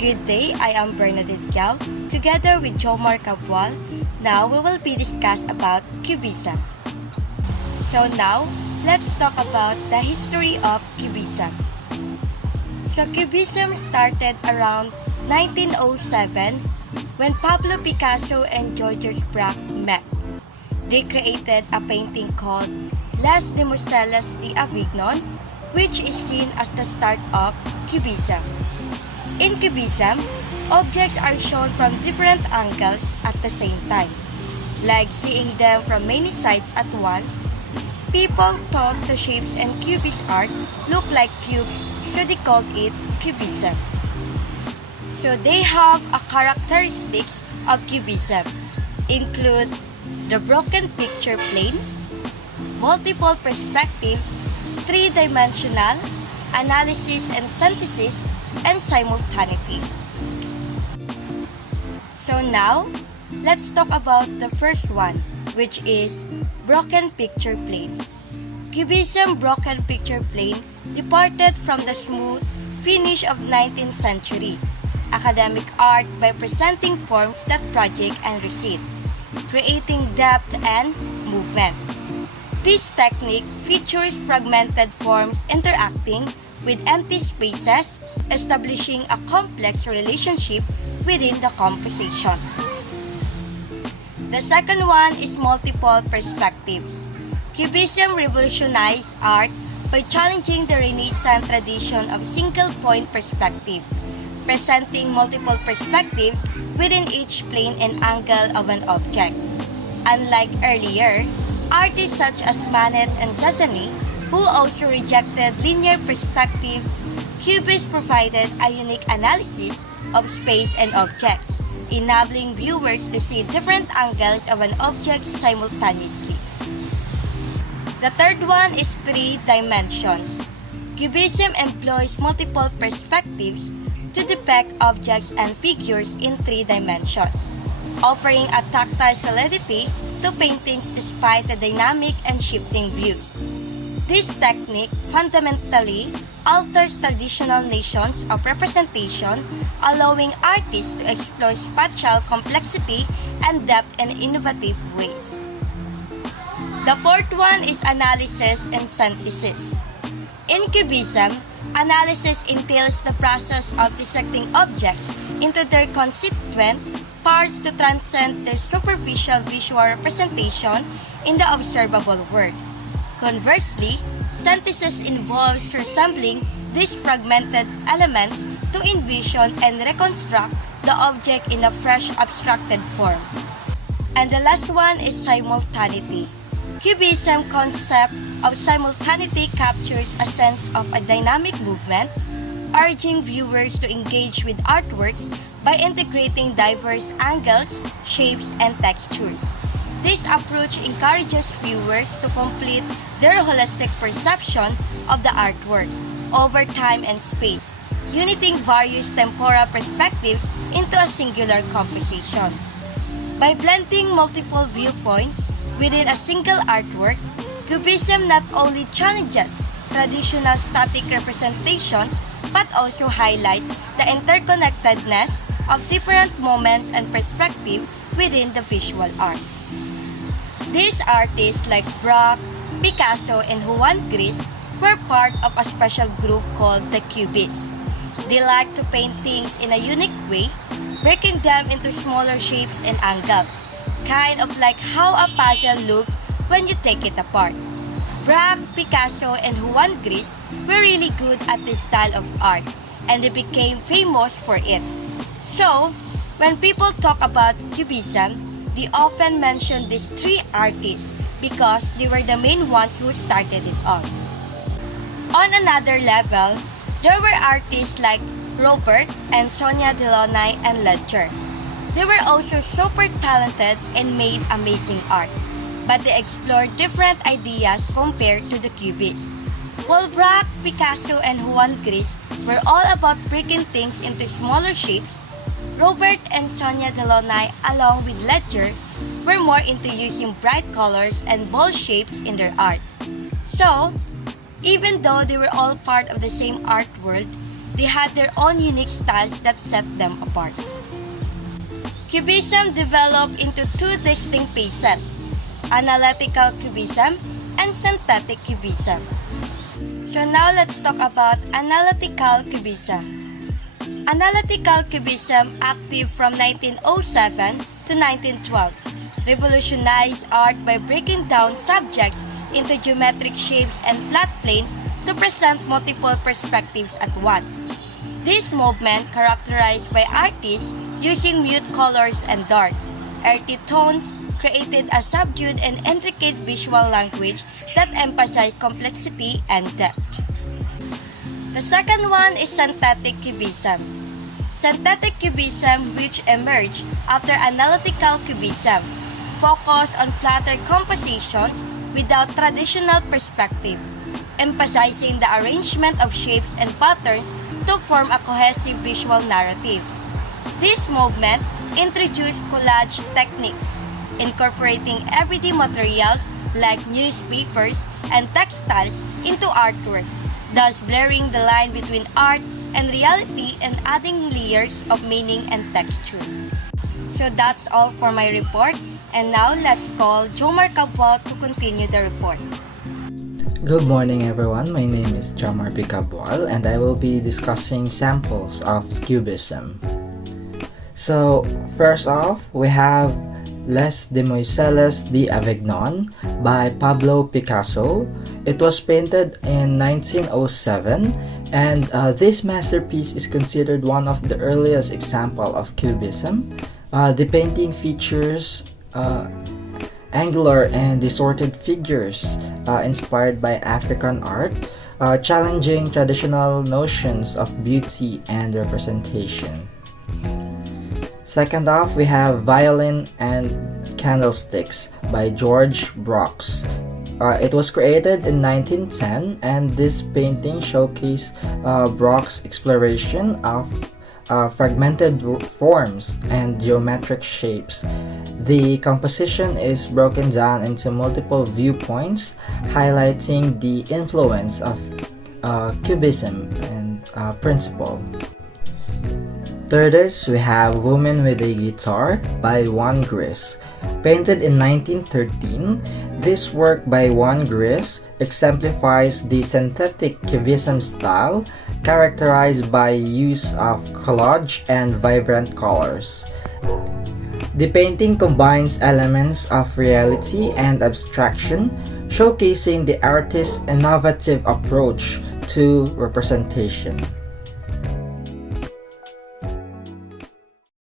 Good day, I am Bernadette Gao, together with Jomar Cabral. Now we will be discuss about Cubism. So now, let's talk about the history of Cubism. So Cubism started around 1907 when Pablo Picasso and Georges Braque met. They created a painting called Les Demoiselles d'Avignon, which is seen as the start of Cubism. In Cubism, objects are shown from different angles at the same time, like seeing them from many sides at once. People thought the shapes in Cubist art looked like cubes, so they called it Cubism. So they have a characteristics of Cubism include the broken picture plane, multiple perspectives, three-dimensional, analysis and synthesis, and simultaneity. So now, let's talk about the first one, which is broken picture plane. Cubism broken picture plane departed from the smooth finish of 19th century academic art by presenting forms that project and recede, creating depth and movement. This technique features fragmented forms interacting with empty spaces, establishing a complex relationship within the composition. The second one is multiple perspectives. Cubism revolutionized art by challenging the Renaissance tradition of single-point perspective, presenting multiple perspectives within each plane and angle of an object. Unlike earlier, artists such as Manet and Cézanne, who also rejected linear perspective, Cubists provided a unique analysis of space and objects, enabling viewers to see different angles of an object simultaneously. The third one is three dimensions. Cubism employs multiple perspectives to depict objects and figures in three dimensions, offering a tactile solidity to paintings despite the dynamic and shifting views. This technique fundamentally alters traditional notions of representation, allowing artists to explore spatial complexity and depth in innovative ways. The fourth one is analysis and synthesis. In Cubism, analysis entails the process of dissecting objects into their constituent parts to transcend their superficial visual representation in the observable world. Conversely, synthesis involves resembling these fragmented elements to envision and reconstruct the object in a fresh abstracted form. And the last one is simultaneity. Cubism concept of simultaneity captures a sense of a dynamic movement, urging viewers to engage with artworks by integrating diverse angles, shapes, and textures. This approach encourages viewers to complete their holistic perception of the artwork over time and space, uniting various temporal perspectives into a singular composition. By blending multiple viewpoints within a single artwork, Cubism not only challenges traditional static representations but also highlights the interconnectedness of different moments and perspectives within the visual art. These artists like Braque, Picasso, and Juan Gris were part of a special group called the Cubists. They like to paint things in a unique way, breaking them into smaller shapes and angles, kind of like how a puzzle looks when you take it apart. Braque, Picasso, and Juan Gris were really good at this style of art, and they became famous for it. So, when people talk about Cubism, they often mention these three artists because they were the main ones who started it all. On another level, there were artists like Robert and Sonia Delaunay and Ledger. They were also super talented and made amazing art, but they explored different ideas compared to the Cubists. While Braque, Picasso, and Juan Gris were all about breaking things into smaller shapes, Robert and Sonia Delaunay, along with Ledger, were more into using bright colors and bold shapes in their art. So, even though they were all part of the same art world, They had their own unique styles that set them apart. Cubism developed into two distinct phases, analytical cubism and synthetic cubism. So now let's talk about analytical cubism. Analytical cubism, active from 1907 to 1912, revolutionized art by breaking down subjects into geometric shapes and flat planes to present multiple perspectives at once. This movement, characterized by artists using mute colors and dark, earthy tones, created a subdued and intricate visual language that emphasized complexity and depth. The second one is synthetic cubism. Synthetic cubism, which emerged after analytical cubism, focused on flatter compositions without traditional perspective, emphasizing the arrangement of shapes and patterns to form a cohesive visual narrative. This movement introduced collage techniques, incorporating everyday materials like newspapers and textiles into artworks, thus blurring the line between art and reality and adding layers of meaning and texture. So that's all for my report, and now let's call Jomar Cabal to continue the report. Good morning everyone, my name is Jomar Cabal and I will be discussing samples of Cubism. So first off, we have Les Demoiselles d'Avignon by Pablo Picasso. It was painted in 1907 and this masterpiece is considered one of the earliest examples of Cubism. The painting features angular and distorted figures inspired by African art, challenging traditional notions of beauty and representation. Second off, we have Violin and Candlesticks by George Brooks. It was created in 1910 and this painting showcased Brooks' exploration of fragmented forms and geometric shapes. The composition is broken down into multiple viewpoints, highlighting the influence of Cubism and principle. Third is, we have Woman with a Guitar by Juan Gris. Painted in 1913, this work by Juan Gris exemplifies the synthetic Cubism style, characterized by use of collage and vibrant colors. The painting combines elements of reality and abstraction, showcasing the artist's innovative approach to representation.